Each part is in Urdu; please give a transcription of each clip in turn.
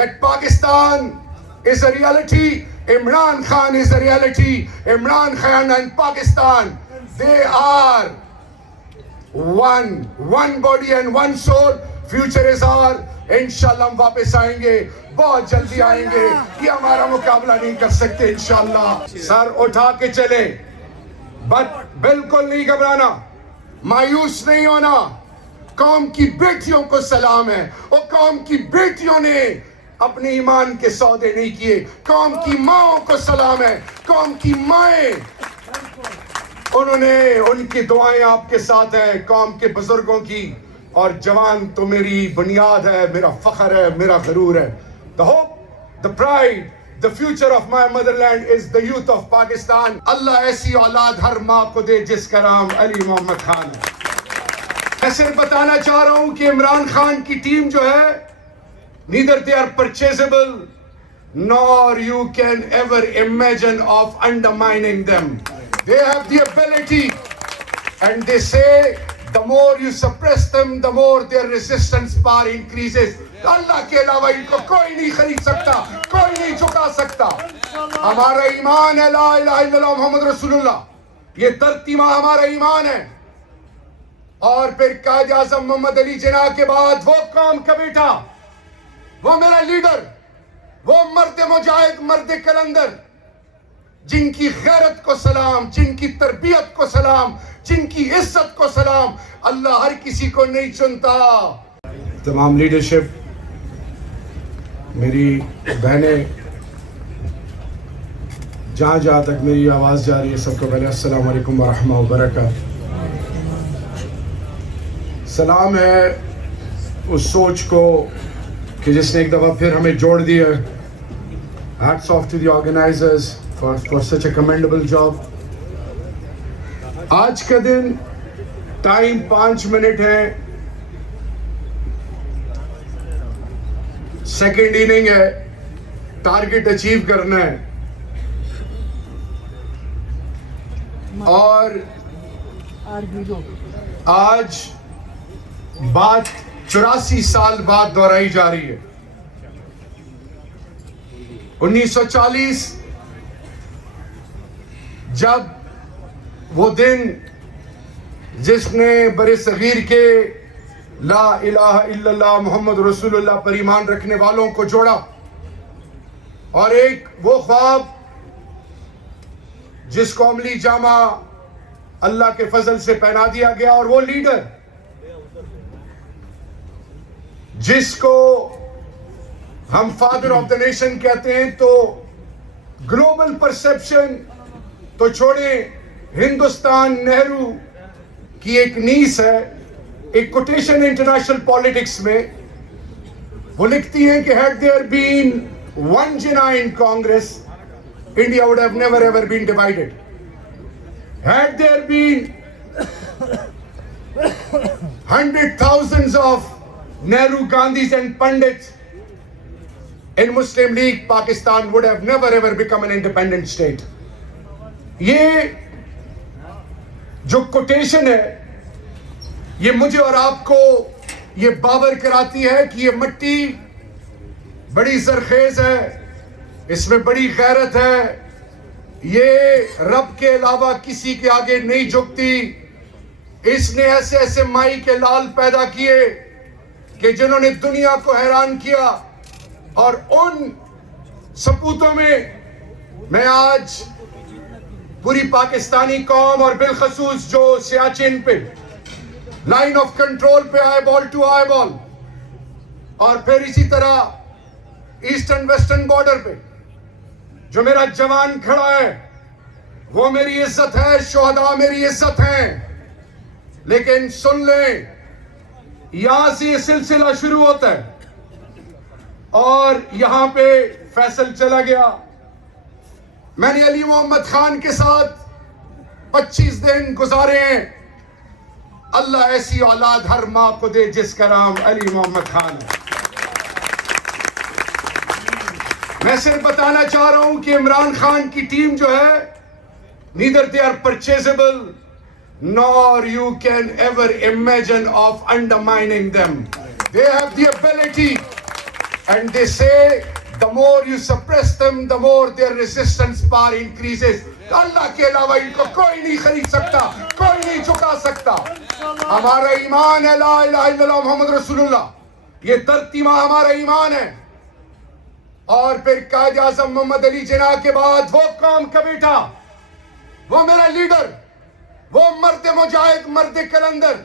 that Pakistan is a reality. Imran Khan is a reality. Imran Khan and Pakistan, they are one body and one soul. Future is our. انشاءاللہ ہم واپس آئیں گے, بہت جلدی آئیں گے. یہ ہمارا مقابلہ نہیں کر سکتے انشاءاللہ. سر اٹھا کے چلے, بٹ بالکل نہیں گھبرانا, مایوس نہیں ہونا. قوم کی بیٹیوں کو سلام ہے, اور قوم کی بیٹیوں نے اپنے ایمان کے سودے نہیں کیے. قوم کی ماں کو سلام ہے, قوم کی مائیں, انہوں نے, ان کی دعائیں آپ کے ساتھ ہیں, قوم کے بزرگوں کی. اور جوان تو میری بنیاد ہے, میرا فخر ہے, میرا غرور ہے. The hope, the pride, the future of my motherland is the youth of Pakistan. اللہ ایسی اولاد ہر ماں کو دے جس کا نام علی محمد خان ہے. میں صرف بتانا چاہ رہا ہوں کہ عمران خان کی ٹیم جو ہے, neither they are purchasable nor you can ever imagine of undermining them. They have the ability, and they say the more you suppress them, the more their resistance power increases. اللہ کے علاوہ ان کو کوئی نہیں خرید سکتا, کوئی نہیں جھکا سکتا. ہمارا ایمان ہے لا الہ الا اللہ محمد رسول اللہ, یہ دھرتی ماں ہمارا ایمان ہے. اور پھر قائد اعظم محمد علی جناح کے بعد وہ قوم کا بیٹا, وہ میرا لیڈر, وہ مرد مجاہد, مرد کلندر, جن کی غیرت کو سلام, جن کی تربیت کو سلام, جن کی عزت کو سلام. اللہ ہر کسی کو نہیں چنتا. تمام لیڈرشپ, میری بہنیں, جہاں تک میری آواز جا رہی ہے, سب کو پہلے السلام علیکم ورحمہ وبرکاتہ. سلام ہے اس سوچ کو کہ جس نے ایک دفعہ پھر ہمیں جوڑ دیا. Hats off to the organizers for such a commendable job. آج کا دن ٹائم 5 منٹ ہے, سیکنڈ اننگ ہے, ٹارگٹ اچیو کرنا ہے. اور آج بات 84 سال بعد دہرائی جا رہی ہے. 1940 جب وہ دن جس نے بر صغیر کے لا الہ الا اللہ محمد رسول اللہ پر ایمان رکھنے والوں کو جوڑا, اور ایک وہ خواب جس کو عملی جامہ اللہ کے فضل سے پہنا دیا گیا, اور وہ لیڈر جس کو ہم فادر آف دا نیشن کہتے ہیں, تو گلوبل پرسپشن تو چھوڑیں, ہندوستان نہرو کی ایک نیس ہے. ایک کوٹیشن انٹرنیشنل پالیٹکس میں وہ لکھتی ہیں کہ had there been one Jinnah in Congress, India would have never ever been divided. Had there been 100,000s of Nehru, Gandhis and Pandits in Muslim League, Pakistan would have never ever become an independent state. یہ جو کوٹیشن ہے, یہ مجھے اور آپ کو یہ باور کراتی ہے کہ یہ مٹی بڑی زرخیز ہے, اس میں بڑی غیرت ہے, یہ رب کے علاوہ کسی کے آگے نہیں جھکتی. اس نے ایسے ایسے مائی کے لال پیدا کیے کہ جنہوں نے دنیا کو حیران کیا, اور ان سپوتوں میں آج پوری پاکستانی قوم, اور بالخصوص جو سیاچن پہ لائن آف کنٹرول پہ آئی بال ٹو آئی بال, اور پھر اسی طرح ایسٹرن ویسٹرن بارڈر پہ جو میرا جوان کھڑا ہے, وہ میری عزت ہے, شہداء میری عزت ہیں. لیکن سن لیں, یہاں سے یہ سلسلہ شروع ہوتا ہے, اور یہاں پہ فیصل چلا گیا. میں نے علی محمد خان کے ساتھ 25 دن گزارے ہیں. اللہ ایسی اولاد ہر ماں کو دے جس کا نام علی محمد خان ہے. میں صرف بتانا چاہ رہا ہوں کہ عمران خان کی ٹیم جو ہے, neither they are purchasable nor you can ever imagine of undermining them. They have the ability, And they say, the more you suppress them, the more their resistance power increases. اللہ کے علاوہ ان کو کوئی نہیں خرید سکتا, کوئی نہیں چکا سکتا. ہمارا ایمان ہے لا الہ الا اللہ محمد رسول اللہ, یہ ترتیبہ ہمارا ایمان ہے. اور پھر قائد اعظم محمد علی جناح کے بعد وہ قوم کا بیٹا, وہ میرا لیڈر, وہ مرد مجاہد, مرد کلندر,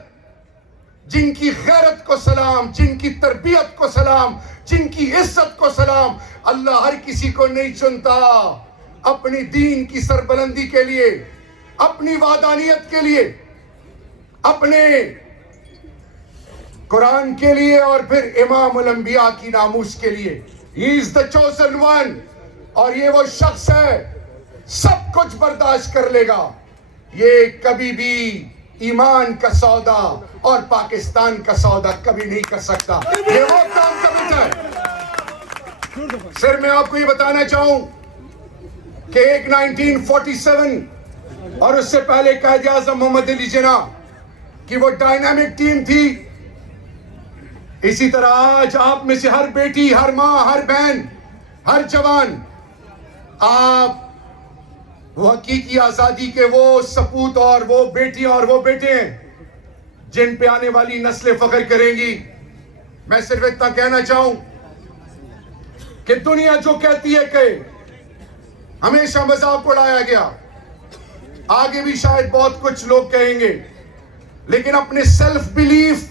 جن کی غیرت کو سلام, جن کی تربیت کو سلام, جن کی عزت کو سلام. اللہ ہر کسی کو نہیں چنتا اپنی دین کی سربلندی کے لیے, اپنی وحدانیت کے لیے, اپنے قرآن کے لیے, اور پھر امام الانبیاء کی ناموس کے لیے. He is the chosen one. اور یہ وہ شخص ہے سب کچھ برداشت کر لے گا. یہ کبھی بھی ایمان کا سودا اور پاکستان کا سودا کبھی نہیں کر سکتا. یہ وہ کام کا بیٹا ہے. سر میں آپ کو یہ بتانا چاہوں کہ ایک 1947 اور اس سے پہلے قائد اعظم محمد علی جناح کی وہ ڈائنامک ٹیم تھی. اسی طرح آج آپ میں سے ہر بیٹی, ہر ماں, ہر بہن, ہر جوان, آپ وہ حقیقی آزادی کے وہ سپوت اور وہ بیٹیاں اور وہ بیٹے ہیں جن پہ آنے والی نسلیں فخر کریں گی. میں صرف اتنا کہنا چاہوں کہ دنیا جو کہتی ہے کہ ہمیشہ مذاق اڑایا گیا, آگے بھی شاید بہت کچھ لوگ کہیں گے, لیکن اپنے سیلف بیلیف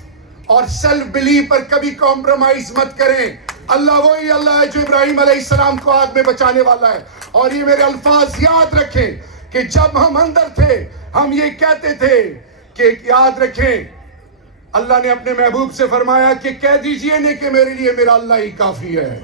اور سیلف بیلیف پر کبھی کمپرومائز مت کریں. اللہ وہی اللہ ہے جو ابراہیم علیہ السلام کو آگ میں بچانے والا ہے. اور یہ میرے الفاظ یاد رکھیں کہ جب ہم اندر تھے ہم یہ کہتے تھے کہ یاد رکھیں اللہ نے اپنے محبوب سے فرمایا کہ کہہ دیجئے نہیں کہ میرے لیے میرا اللہ ہی کافی ہے,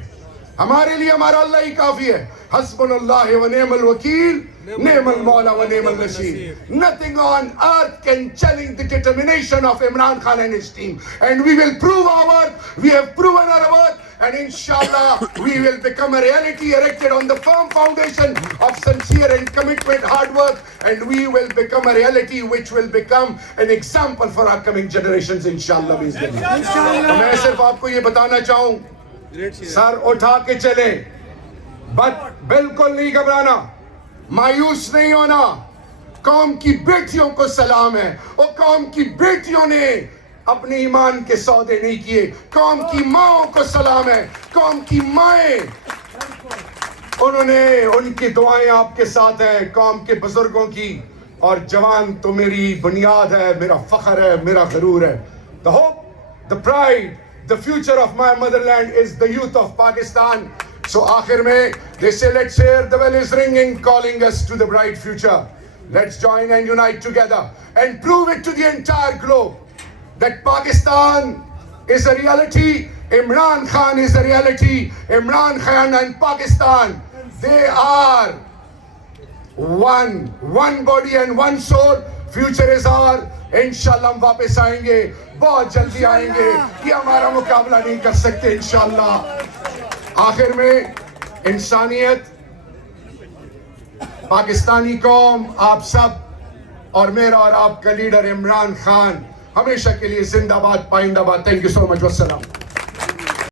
ہمارے لیے ہمارا اللہ ہی کافی ہے. حسبنا اللہ و نعم الوکیل, نعم المولا و نعم النصیر. Nothing on earth can challenge the determination of Imran Khan and his team. And we will prove our worth. We have proven our worth. And inshallah, we will become a reality erected on the firm foundation of sincere and commitment, hard work. And we will become a reality which will become an example for our coming generations, inshallah. میں صرف آپ کو یہ بتانا چاہوں, سر اٹھا کے چلیں, بٹ بالکل نہیں گھبرانا, مایوس نہیں ہونا. قوم کی بیٹیوں کو سلام ہے, اور قوم کی بیٹیوں نے اپنے ایمان کے سودے نہیں کیے. قوم کی ماں کو سلام ہے, قوم کی مائیں, انہوں نے, ان کی دعائیں آپ کے ساتھ ہیں, قوم کے بزرگوں کی. اور جوان تو میری بنیاد ہے, میرا فخر ہے, میرا غرور ہے. The hope, the pride, the future of my motherland is the youth of Pakistan. So آخر میں they say let's hear the bell is ringing calling us to the bright future. Let's join and unite together and prove it to the entire globe that Pakistan is a reality, Imran Khan is a reality. Imran Khan and Pakistan, they are one body and one soul. Future is ours. انشاءاللہ ہم واپس آئیں گے, بہت جلدی آئیں گے, یہ ہمارا مقابلہ نہیں کر سکتے انشاءاللہ. آخر میں انسانیت, پاکستانی قوم, آپ سب اور میرا اور آپ کا لیڈر عمران خان ہمیشہ کے لیے زندہ باد, پائندہ باد. تھینک یو سو مچ, والسلام.